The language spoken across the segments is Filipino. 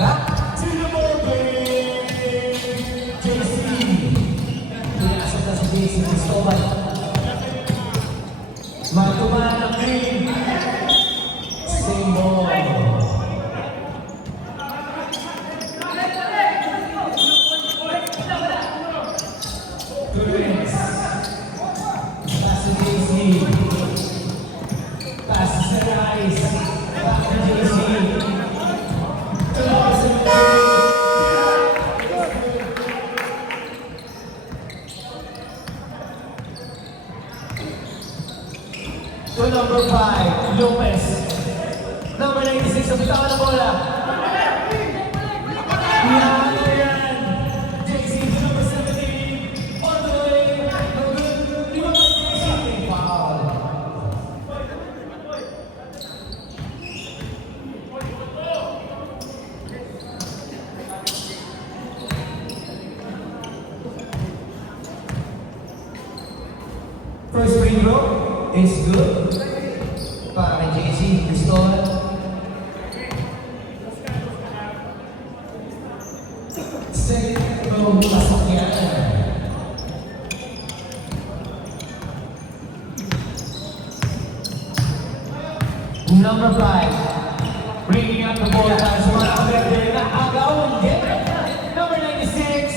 back to the moment. JC. Pinasok na si JC Cristobal. Magtumaan ng green. Same ball. Turens. Pass to JC. Pass to Rice. Back to JC. To number 5, Lopez. Number 96, ang bitaw na bola. Yan, yan. JC to number 17. All the way. Di ba ba JC? Foul. First free throw is good. Para kay JC Cristobal. Second throw, pasok yan. Number 5, bringing up the ball para sa mga kaberde na agaw ang game. Number 96,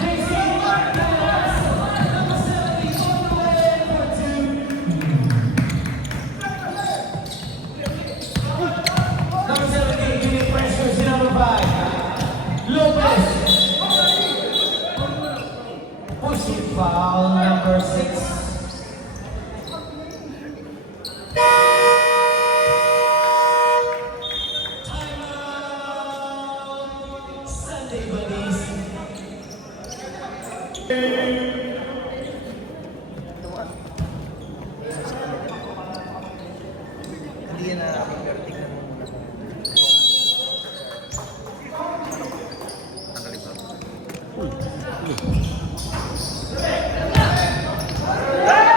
JC Martinez. Number 70, on the way for 2. Number 17, giving pressure to number 5, Lopez. Pushing foul, number 6. Hindi yan na pero tingnan mo muna.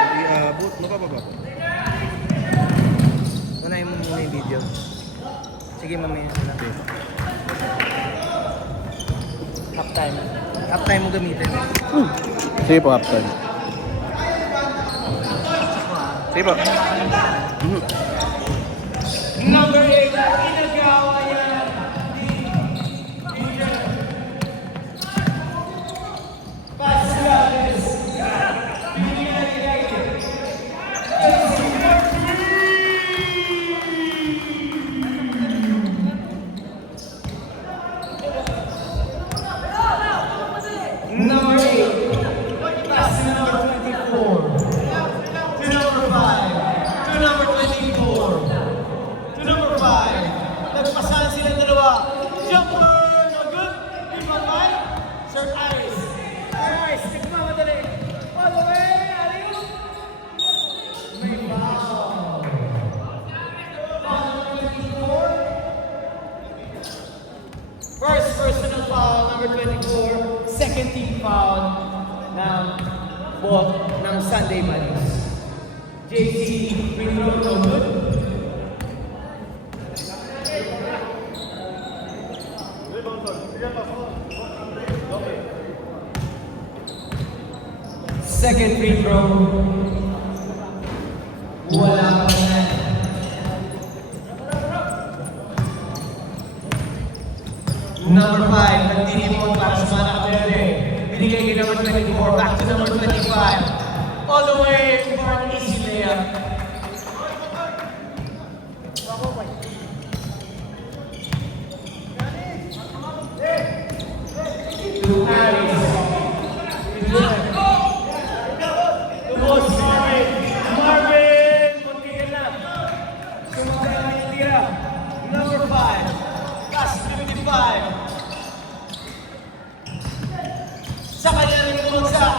Hindi abot. Mababa. Unahin mo muna yung video. Sige, mamaya sila. Half time. Half time mo gamitin. Sige po, half time. Sige po. Number 8, inagawa yan. Pascales. Number 8, pass to number 24. To number 5. To number 24. To number 5. Nagpasahan sila dalawa. Jumper! No good. Number 5. Sir Ice. Sir Ice, tignan mo madali. All the way. Aliyo. May foul. Foul number 24. First personal foul, number 24. Second team foul ng ng Sunday Manis. JC, free throw, no good. Second free throw. Wala pa yan. Number 5, nagtinipon para sa mga nakaperde. Binigay kay number 24, back to number 25. All the way for an easy layup. To Aris. Tubos, Marvin! Muntikan na. Sumagay na yung tira. Number 5, pass 55. Sa kanya rin bumagsak.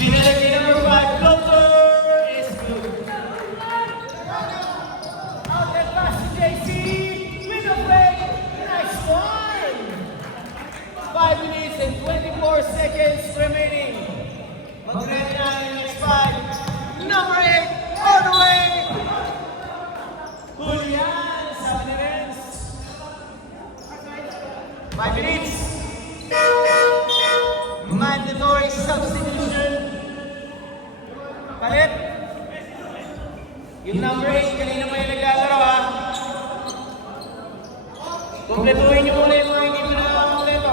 Binalik ni number 5, floater is good. Outlet pass to JC. With a break. Nice one. 5 minutes and 24 seconds remaining. Mag-ready na yung next 5. Number 8, all the way. Yung number 8, kanina pa yung naglalaro ha. Kumpletuhin niyo muna yung mga hindi mo nakakakumpleto.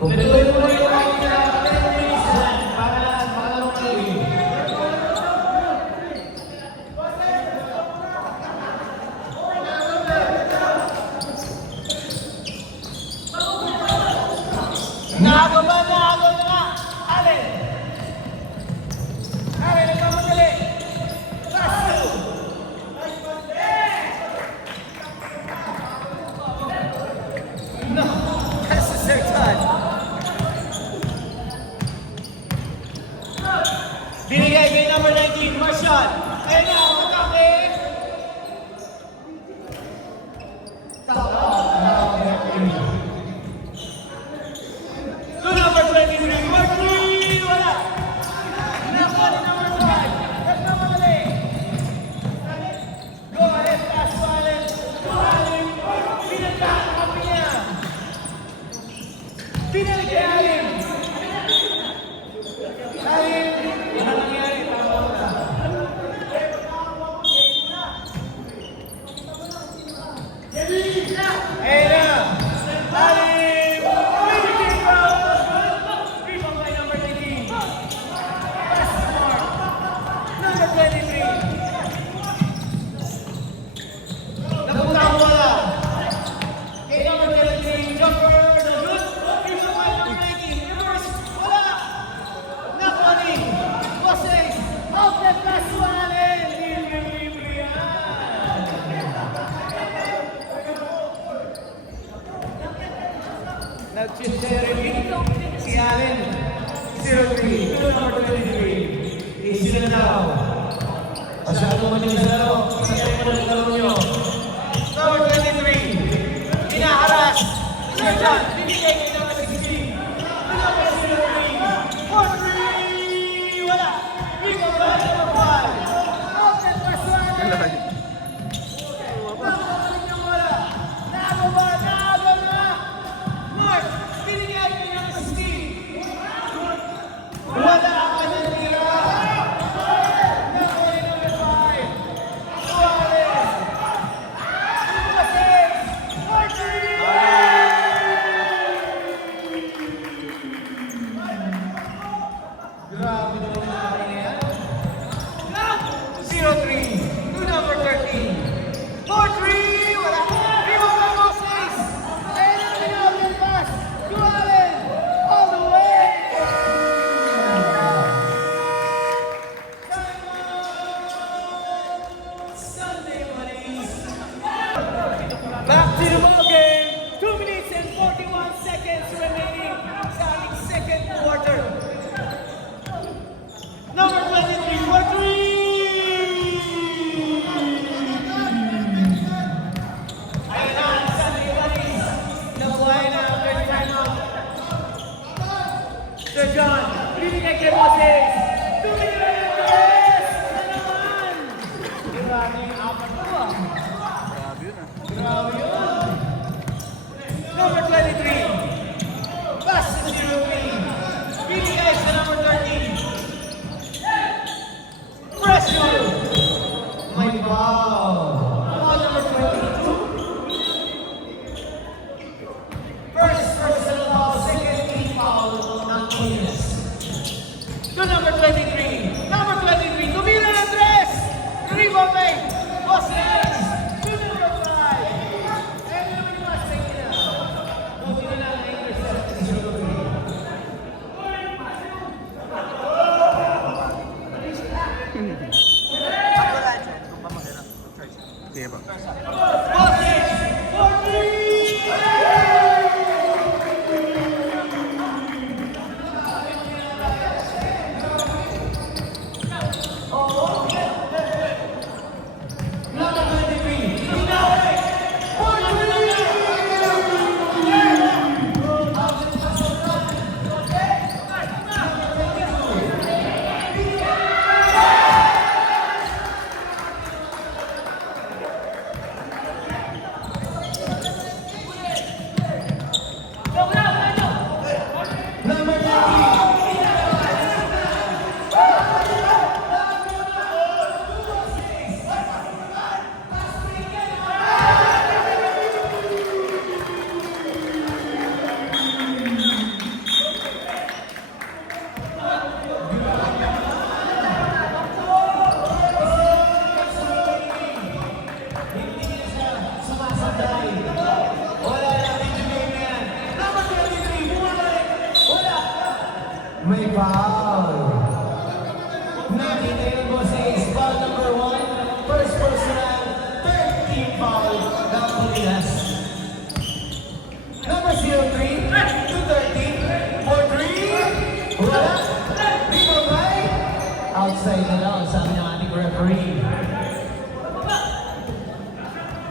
Kumpletuhin mo muna yung mga hindi nakakakumpleto. Para makalaro kayo. Naago ba? Naago na nga! Allen! Allen, nagmamadali! Pass! No! That's the third time. Binigay kay number 19, Marshall. Ayun na, atake! To number 23, Martin! Wala! Nako ni number 5. Nagmamadali. Go ahead, pass to Allen. To Allen. Pinagdahan ang kapi niya. Pinalik kay Allen. Allen. Ano nangyari? Tama ko na. Ayun na. Allen. Si Allen, 0-3, number 23. Easy na daw. Masyado madaling sa laro. Pasagay mo na ng laro nyo. Number 23. Inaharas. Sir John, bibigay kay number 16. Number 0-3. 4-3. Wala. Bigay ba number 5. Open pass to Allen. Napakabalik niyang wala. Naago ba? Naago na. Mark, binigay kay number 16. Wala ka na tira. Number 5. Suarez. Number 6. 4-3. Grabe na nangyari yan. 0-3. To number 13. 4-3. Wala. Rebound by Moses. And ang pinawin pass to Allen. All the way. Sunday Mondays. Back to the ball game. 2 minutes and 41 seconds remaining sa ating second quarter. Number 23 for 3. Ayun na, Sunday Mondays. Nabuhay na ang third timeout. Sir John, binigay kay Moses. Tumigil ang Torres! Na naman! Grabe yung apat mo ah. Grabe yun ah. Grabe yun. Number 23. Pass to 0-3. Binigay sa number 13. Pressure! My foul. On number 22. First personal foul, second team foul ng Queens. To number May foul. Nakita yun mo sa foul number 1. First personal, 13 foul ng Pilipinas. Number 03 to 13 for 3. Wala. Rebound by outside na lang, sabi ng ating referee.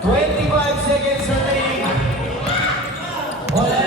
25 seconds remaining. Wala.